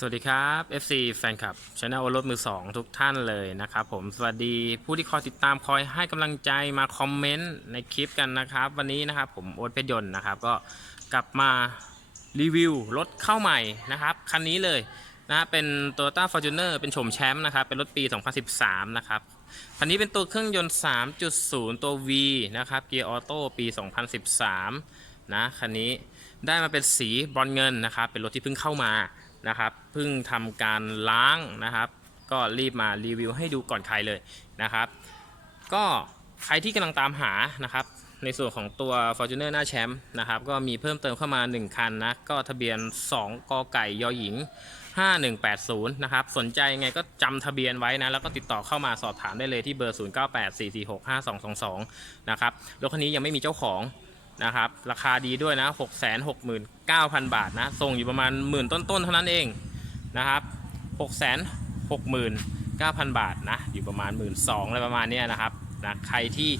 สวัสดีครับ FC แฟนคลับช anel รถมือ 2 ทุกท่านเลยนะครับผมสวัสดีผู้ที่คอยติดตามคอยให้กำลังใจมาคอมเมนต์ในคลิปกันนะครับ วันนี้นะครับผมโอ๊ตเพชรยนต์นะครับ ก็กลับมารีวิวรถเข้าใหม่นะครับ คันนี้เลยนะเป็น Toyota Fortuner เป็นโฉมแชมป์นะครับ เป็นรถปี 2013 นะครับ คันนี้เป็นตัวเครื่องยนต์ 3.0 ตัว V นะครับเกียร์ออโต้ปี 2013 นะคันนี้ได้มาเป็นสีบรอนเงินนะครับเป็นรถที่เพิ่งเข้ามา นะครับเพิ่งทำการล้างนะครับ ก็รีบมารีวิวให้ดูก่อนใครเลยนะครับ ก็ใครที่กำลังตามหานะครับ ในส่วนของตัว Fortuner หน้าแชมป์นะครับ ก็มีเพิ่มเติมเข้ามา 1 คันนะ ก็ทะเบียน 2 กไก่ยหญิง 5180 นะครับ สนใจยังไงก็จำทะเบียนไว้นะ แล้วก็ติดต่อเข้ามาสอบถามได้เลยที่เบอร์ 0984465222 นะครับรถคันนี้ยังไม่มีเจ้าของ นะครับ ราคาดีด้วยนะ 669,000 บาทนะ ส่งอยู่ประมาณหมื่นต้นๆ เท่านั้นเองนะครับ 669,000 บาทนะ อยู่ประมาณ 1 2ื่นอะไรประมาณนี้นะครับนะใครที่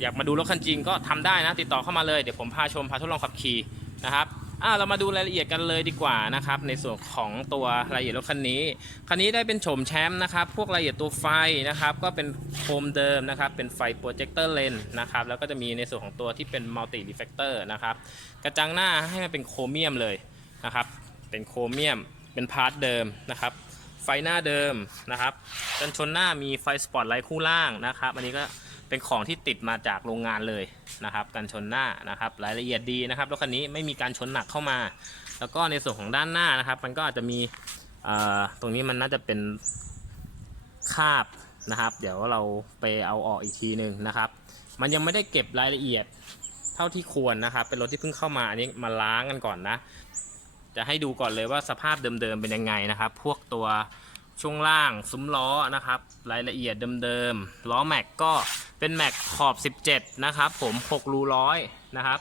อยากมาดูรถคันจริงก็ทำได้นะ ติดต่อเข้ามาเลย เดี๋ยวผมพาชมพาทดลองขับขี่นะครับ อ่าเรามาดูรายละเอียดกันเลยดีกว่านะครับ ในส่วนของตัวรายละเอียดรถคันนี้ คันนี้ได้เป็นโฉมแชมป์นะครับ พวกรายละเอียดตัวไฟนะครับ ก็เป็นโคมเดิมนะครับ เป็นไฟโปรเจคเตอร์เลนนะครับ แล้วก็จะมีในส่วนของตัวที่เป็นมัลติรีเฟกเตอร์นะครับ กระจังหน้าให้มันเป็นโครเมียมเลยนะครับ เป็นโครเมียม เป็นพาร์ทเดิมนะครับ ไฟหน้าเดิมนะครับ กันชนหน้ามีไฟสปอตไลท์คู่ล่างนะครับ อันนี้ก็ เป็นของที่ติดมาจากโรงงานเลยนะครับกันชนหน้านะครับรายละเอียดดีนะครับรถคันนี้ไม่มีการชนหนักเข้ามา แล้วก็ในส่วนของด้านหน้านะครับ มันก็อาจจะมีตรงนี้มันน่าจะเป็นคาบนะครับ เดี๋ยวเราไปเอาออกอีกทีหนึ่งนะครับ มันยังไม่ได้เก็บรายละเอียดเท่าที่ควรนะครับ เป็นรถที่เพิ่งเข้ามาอันนี้มาล้างกันก่อนนะ จะให้ดูก่อนเลยว่าสภาพเดิมๆเป็นยังไงนะครับ พวกตัวช่วงล่างซุ้มล้อนะครับ รายละเอียดเดิมๆล้อแม็กก็ เป็นแม็กขอบ 17 นะครับผม 6 รูร้อยนะครับ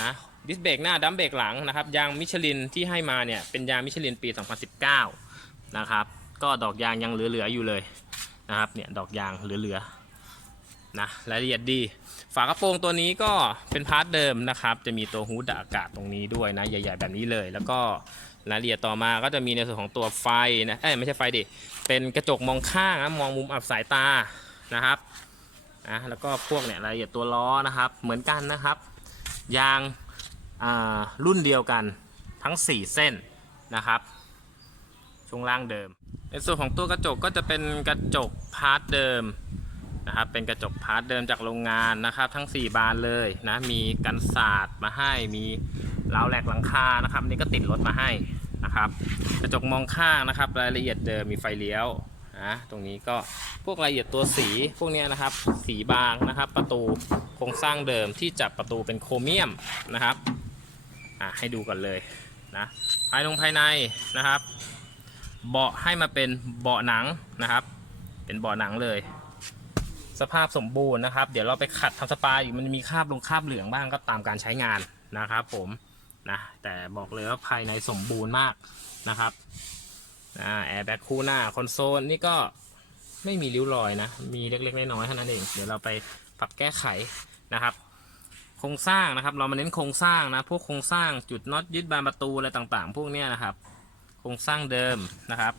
นะดิสเบรกหน้าดัมเบรกหลังนะครับยางมิชลินที่ให้มาเนี่ยเป็นยางมิชลินปี 2019 นะครับ ก็ดอกยางยังเหลือๆอยู่เลยนะครับเนี่ยดอกยางเหลือๆนะรายละเอียดดี ฝากระโปรงตัวนี้ก็เป็นพาร์ทเดิมนะครับ จะมีตัวฮูดอากาศตรงนี้ด้วยนะใหญ่ๆแบบนี้เลย แล้วก็รายละเอียดต่อมาก็จะมีในส่วนของตัวไฟนะเอ้ไม่ใช่ไฟดิเป็นกระจกมองข้างนะมองมุมอับสายตานะครับ นะแล้วก็พวกเนี่ยรายละเอียดตัวล้อนะครับ เหมือนกันนะครับ ยางรุ่นเดียวกันทั้ง 4 เส้นนะครับ ช่วงล่างเดิม ในส่วนของตัวกระจกก็จะเป็นกระจกพาร์ทเดิมนะครับเป็นกระจกพาร์ทเดิมจากโรงงานนะครับ ทั้ง 4 บานเลยนะมีกันศาสตร์มาให้มีราวแหลกหลังคานะครับอันนี่ก็ติดรถมาให้นะครับ กระจกมองข้างนะครับ รายละเอียดเดิมมีไฟเลี้ยว นะตรงนี้ก็พวกรายละเอียดตัวสีพวกนี้นะครับ สีบางนะครับ ประตูโครงสร้างเดิมที่จับประตูเป็นโครเมียมนะครับอะให้ดูก่อนเลยนะภายในภายในนะครับ เบาะให้มาเป็นเบาะหนังนะครับ เป็นเบาะหนังเลย สภาพสมบูรณ์นะครับ เดี๋ยวเราไปขัดทำสปาอีกมันมีคราบลงคราบเหลืองบ้างก็ตามการใช้งานนะครับ ผมนะแต่บอกเลยว่าภายในสมบูรณ์มากนะครับ อ่าแอร์แบ็กคู่หน้าคอนโซลนี่ก็ไม่มีริ้วรอยนะ มีเล็กๆน้อยๆเท่านั้นเอง เดี๋ยวเราไปปรับแก้ไขนะครับ โครงสร้างนะครับ เรามาเน้นโครงสร้างนะ พวกโครงสร้างจุดน็อตยึดบานประตูอะไรต่างๆ พวกเนี้ยนะครับ โครงสร้างเดิมนะครับ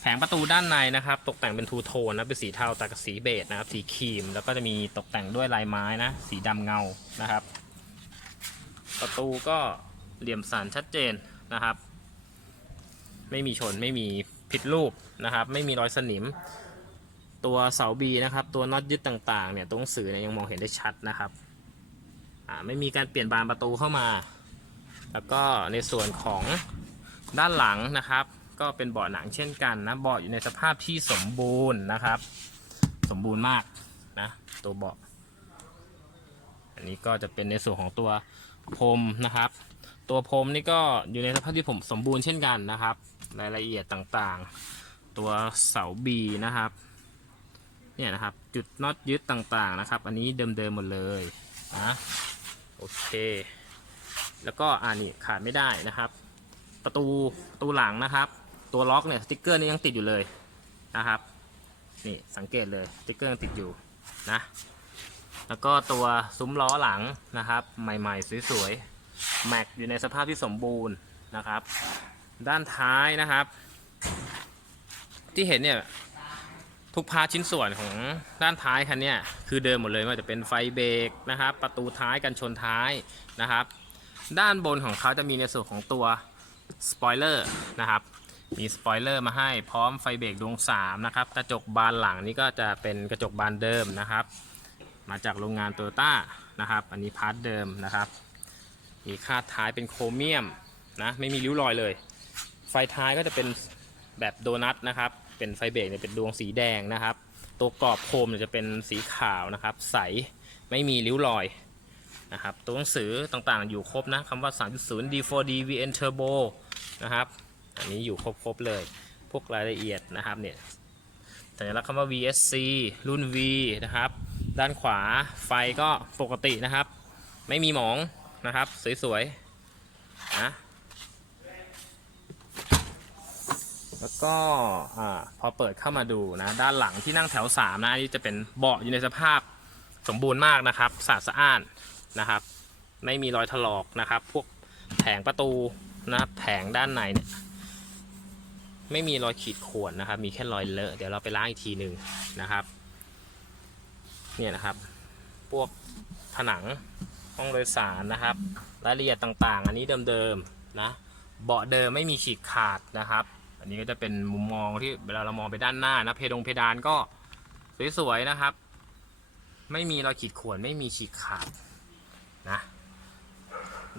แผงประตูด้านในนะครับ ตกแต่งเป็นทูโทนนะ เป็นสีเทาต่กับสีเบจนะครับ สีครีม แล้วก็จะมีตกแต่งด้วยลายไม้นะ สีดำเงา นะครับ ประตูก็เหลี่ยมสันชัดเจนนะครับ ไม่มีชนไม่มีผิดรูปนะครับ ไม่มีรอยสนิม ตัวเสาบีนะครับ ตัวน็อตยึดต่างๆเนี่ยตัวหนังสื่อเนี่ยยังมองเห็นได้ชัดนะครับไม่มีการเปลี่ยนบานประตูเข้ามา แล้วก็ในส่วนของด้านหลังนะครับ ก็เป็นเบาะหนังเช่นกันนะเบาะอยู่ในสภาพที่สมบูรณ์นะครับ สมบูรณ์มากนะตัวเบาะอันนี้ก็จะเป็นในส่วนของตัวพรมนะครับ ตัวพรมนี่ก็อยู่ในสภาพที่ผมสมบูรณ์เช่นกันนะครับ รายละเอียดต่างๆ ตัวเสาบีนะครับ เนี่ยนะครับจุดน็อตยึดต่างๆนะครับ อันนี้เดิมๆหมดเลยนะโอเค แล้วก็อ่านี่ขาดไม่ได้นะครับ ประตูประตูหลังนะครับ ตัวล็อกเนี่ยสติ๊กเกอร์นี่ยังติดอยู่เลยนะครับนี่สังเกตเลยสติ๊กเกอร์ยังติดอยู่นะแล้วก็ตัวซุ้มล้อหลังนะครับ ใหม่ๆสวยๆแม็กอยู่ในสภาพที่สมบูรณ์นะครับ ด้านท้ายนะครับ ที่เห็นเนี่ยทุกพาร์ชิ้นส่วนของด้านท้ายคันนี้คือเดิมหมดเลยไม่ว่าจะเป็นไฟเบรกนะครับ ประตูท้ายกันชนท้ายนะครับ ด้านบนของเขาจะมีในส่วนของตัวสปอยเลอร์นะครับมีสปอยเลอร์มาให้พร้อมไฟเบรกดวง3นะครับกระจกบานหลังนี่ก็จะเป็นกระจกบานเดิมนะครับ มาจากโรงงานโตโยต้านะครับ อันนี้พาร์ทเดิมนะครับ มีคาดท้ายเป็นโครเมียมนะไม่มีริ้วรอยเลย ไฟท้ายก็จะเป็นแบบโดนัทนะครับ เป็นไฟเบรกเนี่ยเป็นดวงสีแดงนะครับ ตัวกรอบโคมเนี่ยจะเป็นสีขาวนะครับ ใสไม่มีริ้วรอยนะครับ ตัวหนังสือต่างๆ อยู่ครบนะคำว่า 3.0 D4D VN Turbo นะครับ อันนี้อยู่ครบๆเลย พวกรายละเอียดนะครับเนี่ยสัญลักษณ์คำว่า VSC รุ่น V นะครับ ด้านขวาไฟก็ปกตินะครับ ไม่มีหมองนะครับ สวยๆนะ แล้วก็อพอเปิดเข้ามาดูนะด้านหลังที่นั่งแถว3นะอันนี้จะเป็นเบาะอยู่ในสภาพสมบูรณ์มากนะครับสะอาดสะอ้านนะครับ ไม่มีรอยถลอกนะครับ พวกแผงประตูนะครับแผงด้านในเนี่ยไม่มีรอยขีดข่วนนะครับ มีแค่รอยเลอะเดี๋ยวเราไปล้างอีกทีหนึ่งนะครับเนี่ยนะครับ พวกผนังห้องโดยสารนะครับ รายละเอียดต่างๆ อันนี้เดิมๆนะเบาะเดิมไม่มีฉีกขาดนะครับ อันนี้ก็จะเป็นมุมมองที่เวลาเรามองไปด้านหน้านะเพดงเพดานก็สวยๆนะครับ ไม่มีรอยขีดข่วนไม่มีฉีกขาดนะ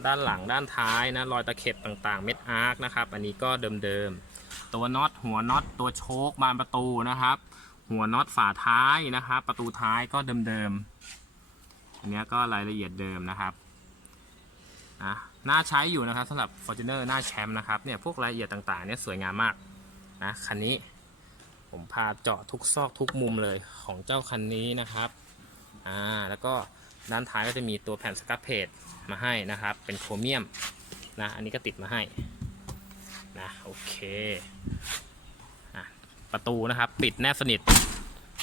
ด้านหลังด้านท้ายนะรอยตะเข็บต่างๆ เม็ดอาร์คนะครับ อันนี้ก็เดิมๆ ตัวน็อตหัวน็อตตัวโชคบานประตูนะครับ หัวน็อตฝาท้ายนะครับ ประตูท้ายก็เดิมๆอันนี้ก็รายละเอียดเดิมนะครับ นะน่าใช้อยู่นะครับสำหรับ Fortuner หน้าแชมป์นะครับเนี่ยพวกรายละเอียดต่างๆเนี่ยสวยงามมากนะคันนี้ผมพาเจาะทุกซอกทุกมุมเลยของเจ้าคันนี้นะครับอ่าแล้วก็ด้านท้ายก็จะมีตัวแผ่นสครับเพจมาให้นะครับ เป็นโครเมียมนะอันนี้ก็ติดมาให้นะโอเคอะประตูนะครับ ปิดแนบสนิท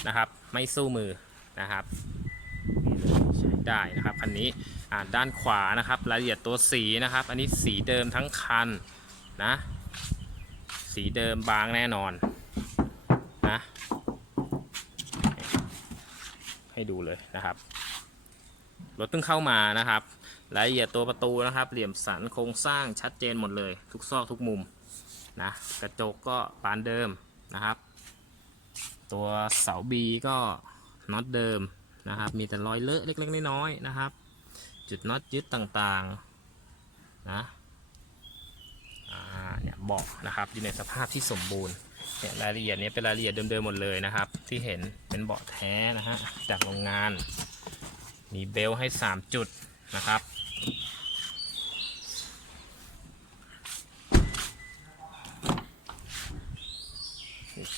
นะครับ ไม่สู้มือนะครับ ได้นะครับคันนี้ด้านขวานะครับรายละเอียดตัวสีนะครับ อันนี้สีเดิมทั้งคันนะสีเดิมบางแน่นอนนะให้ดูเลยนะครับรถเพิ่งเข้ามานะครับรายละเอียดตัวประตูนะครับ เหลี่ยมสันโครงสร้างชัดเจนหมดเลย ทุกซอกทุกมุมนะกระจกก็ปานเดิมนะครับ ตัวเสาบีก็น็อตเดิม นะครับ มีแต่รอยเลอะเล็กๆน้อยๆนะครับ จุดน็อตยึดต่างๆนะเนี่ยเบาะนะครับอยู่ในสภาพที่สมบูรณ์เนี่ยรายละเอียดนี้เป็นรายละเอียดเดิมๆหมดเลยนะครับ ที่เห็นเป็นเบาะแท้นะฮะจากโรงงาน มีเบลให้ 3 จุดนะครับ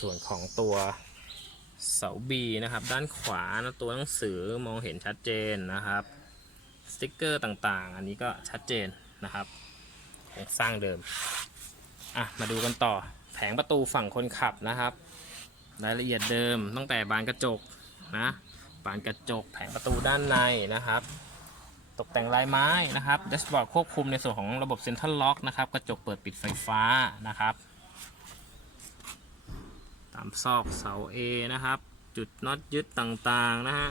ส่วนของตัว เสาบีนะครับ ด้านขวานะตัวหนังสือมองเห็นชัดเจนนะครับสติกเกอร์ต่างๆ อันนี้ก็ชัดเจนนะครับโครงสร้างเดิมอะมาดูกันต่อแผงประตูฝั่งคนขับนะครับรายละเอียดเดิมตั้งแต่บานกระจกนะบานกระจกแผงประตูด้านในนะครับ ตกแต่งลายไม้นะครับแดชบอร์ดควบคุมในส่วนของระบบเซ็นทรัลล็อกนะครับกระจกเปิดปิดไฟฟ้านะครับ ตามซอกเสา A นะครับ จุดน็อตยึดต่างๆนะฮะ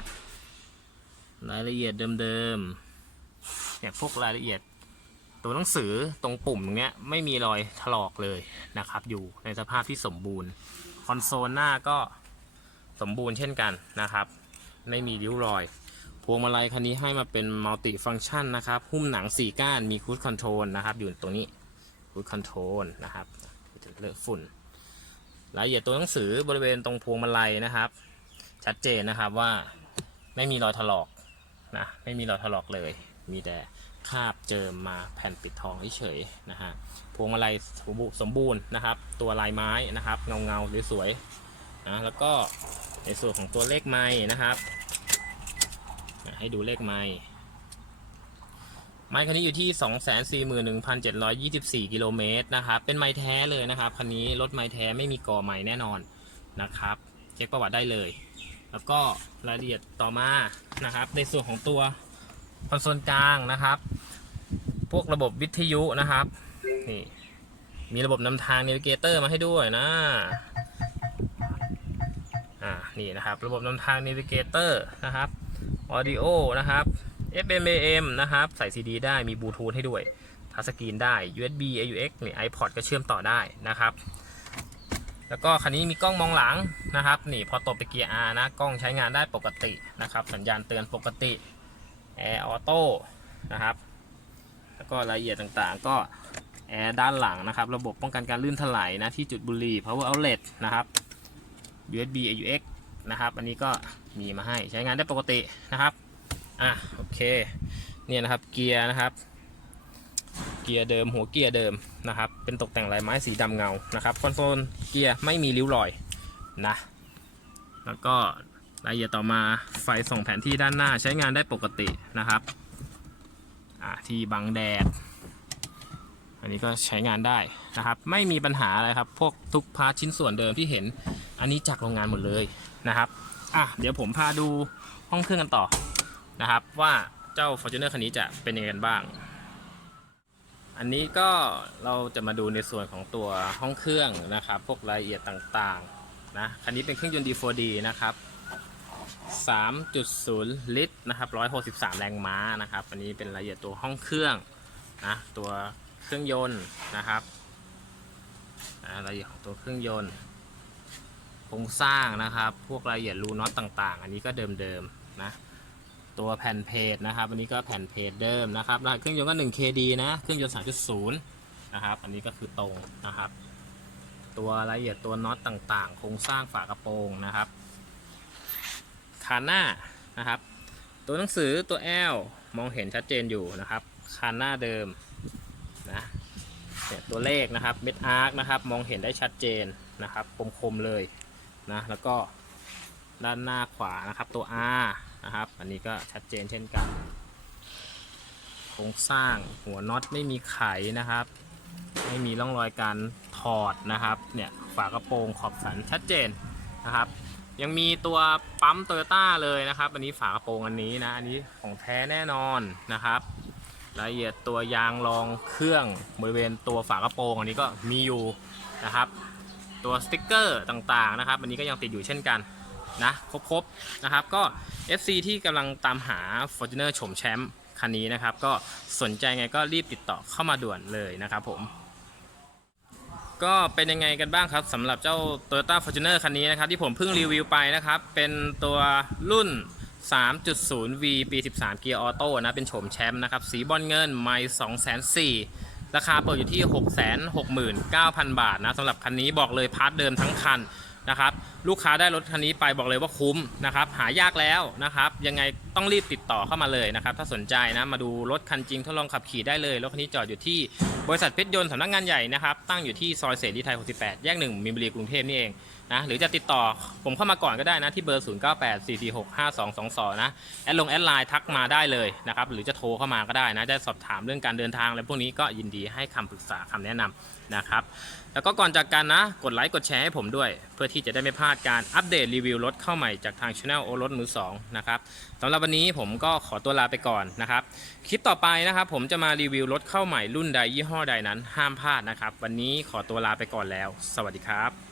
รายละเอียดเดิมๆเนี่ยพวกรายละเอียดตัวหนังสือตรงปุ่มตรงเนี้ยไม่มีรอยถลอกเลยนะครับ อยู่ในสภาพที่สมบูรณ์คอนโซลหน้าก็สมบูรณ์เช่นกันนะครับ ไม่มีริ้วรอย พวงมาลัยคันนี้ให้มาเป็นมัลติฟัง c t ชันนะครับ หุ้มหนัง4ก้านมีคูดคอนโทรลนะครับ อยู่ตรงนี้คูดคอนโทรลนะครับเลอะฝุ่นรายละเอียดตัวหนังสือบริเวณตรงพวงมาลัยนะครับ ชัดเจนนะครับว่าไม่มีรอยถลอกนะไม่มีรอยถลอกเลย มีแต่คาบเจิมมาแผ่นปิดทองเฉยๆนะฮะพวงมาลัยสมบูรณ์นะครับ ตัวลายไม้นะครับ เงาเงาๆสวยๆนะแล้วก็ในส่วนของตัวเลขไม้นะครับ ให้ดูเลขไม้ไม้คันนี้อยู่ที่ 241,724 กิโลเมตรนะครับ เป็นไม้แท้เลยนะครับ คันนี้รถไม้แท้ไม่มีก่อไม้แน่นอนนะครับ เช็คประวัติได้เลย แล้วก็รายละเอียดต่อมานะครับ ในส่วนของตัวคอนโซลกลางนะครับ พวกระบบวิทยุนะครับนี่มีระบบนำทาง Navigator มาให้ด้วยนะอ่านี่นะครับ ระบบนำทาง Navigator นะครับ Audio นะครับ FM AM นะครับ ใส่ CD ได้มีบลูทูธให้ด้วยทัชสกรีนได้ USB AUX นี่ iPod ก็เชื่อมต่อได้นะครับ แล้วก็คันนี้มีกล้องมองหลังนะครับนี่พอตบไปเกียร์ R นะกล้องใช้งานได้ปกตินะครับ สัญญาณเตือนปกติแอร์ออโต้นะครับ แล้วก็รายละเอียดต่างๆ ก็แอร์ด้านหลังนะครับ ระบบป้องกันการลื่นถลายนะที่จุดบุหรี่ power outlet นะครับ USB AUX นะครับอันนี้ก็มีมาให้ใช้งานได้ปกตินะครับอะโอเคเนี่ยนะครับเกียร์นะครับ เกียร์เดิมหัวเกียร์เดิมนะครับ เป็นตกแต่งลายไม้สีดำเงานะครับคอนโซลเกียร์ไม่มีริ้วรอยนะ แล้วก็รายละเอียดต่อมาไฟส่องแผนที่ด้านหน้าใช้งานได้ปกตินะครับอ่าที่บังแดด อันนี้ก็ใช้งานได้นะครับ ไม่มีปัญหาอะไรครับ พวกทุกพาร์ทชิ้นส่วนเดิมที่เห็น อันนี้จากโรงงานหมดเลยนะครับอะเดี๋ยวผมพาดูห้องเครื่องกันต่อนะครับ ว่าเจ้า Fortuner คันนี้จะเป็นยังไงกันบ้าง อันนี้ก็เราจะมาดูในส่วนของตัวห้องเครื่องนะครับ พวกรายละเอียดต่างๆนะคันนี้เป็นเครื่องยนต์ D4D นะครับ 3.0 ลิตรนะครับ 163 แรงม้านะครับ อันนี้เป็นรายละเอียดตัวห้องเครื่องนะตัวเครื่องยนต์นะครับรายละเอียดของตัวเครื่องยนต์โครงสร้างนะครับ พวกรายละเอียดรูน็อตต่างๆ อันนี้ก็เดิมๆนะ ตัวแผ่นเพจนะครับ อันนี้ก็แผ่นเพจเดิมนะครับรหัสเครื่องยนต์ก็ 1KD นะ เครื่องยนต์ 3.0 นะครับ อันนี้ก็คือตรงนะครับ ตัวรายละเอียดตัวน็อตต่างๆ โครงสร้างฝากระโปรงนะครับคานหน้านะครับ ตัวหนังสือตัว L มองเห็นชัดเจนอยู่นะครับคานหน้าเดิมนะเนี่ยตัวเลขนะครับเม็ดอาร์คนะครับ มองเห็นได้ชัดเจนนะครับคมๆเลยนะแล้วก็ด้านหน้าขวานะครับตัว R นะครับ อันนี้ก็ชัดเจนเช่นกัน โครงสร้างหัวน็อตไม่มีไขนะครับ ไม่มีร่องรอยการถอดนะครับ เนี่ยฝากระโปรงขอบสันชัดเจนนะครับ ยังมีตัวปั๊มโตโยต้าเลยนะครับ อันนี้ฝากระโปรงอันนี้นะ อันนี้ของแท้แน่นอนนะครับรายละเอียดตัวยางรองเครื่องบริเวณตัวฝากระโปรงอันนี้ก็มีอยู่นะครับ ตัวสติ๊กเกอร์ต่างๆนะครับ อันนี้ก็ยังติดอยู่เช่นกัน นะครบๆนะครับก็ FC ที่กำลังตามหา Fortuner โฉมแชมป์คันนี้นะครับ ก็สนใจไงก็รีบติดต่อเข้ามาด่วนเลยนะครับผม ก็เป็นยังไงกันบ้างครับสำหรับเจ้า Toyota Fortuner คันนี้นะครับ ที่ผมเพิ่งรีวิวไปนะครับ เป็นตัวรุ่น 3.0V ปี 13 เกียร์ออโต้นะเป็นโฉมแชมป์นะครับ สีบอลเงินไม่204,000ราคาเปิดอยู่ที่ 669,000 บาทนะสำหรับคันนี้บอกเลยพาร์ทเดิมทั้งคัน นะครับลูกค้าได้รถคันนี้ไปบอกเลยว่าคุ้มนะครับหายากแล้วนะครับยังไงต้องรีบติดต่อเข้ามาเลยนะครับถ้าสนใจนะมาดูรถคันจริงทดลองขับขี่ได้เลยรถคันนี้จอดอยู่ที่บริษัทเพชรยนต์สำนักงานใหญ่นะครับตั้งอยู่ที่ซอยเสรีไทย 68 แยกหนึ่งมีนบุรีกรุงเทพนี่เอง นะหรือจะติดต่อผมเข้ามาก่อนก็ได้นะ ที่เบอร์ 0984465222 นะ แอดลงแอดไลน์ทักมาได้เลยนะครับ หรือจะโทรเข้ามาก็ได้นะ จะสอบถามเรื่องการเดินทางอะไรพวกนี้ก็ยินดีให้คำปรึกษาคำแนะนำนะครับ แล้วก็ก่อนจากกันนะ กดไลค์กดแชร์ให้ผมด้วย เพื่อที่จะได้ไม่พลาดการอัปเดตรีวิวรถเข้าใหม่จากทาง Channel โอรถมือ2นะครับสำหรับวันนี้ผมก็ขอตัวลาไปก่อนนะครับ คลิปต่อไปนะครับ ผมจะมารีวิวรถเข้าใหม่รุ่นใดยี่ห้อใดนั้นห้ามพลาดนะครับ วันนี้ขอตัวลาไปก่อนแล้ว สวัสดีครับ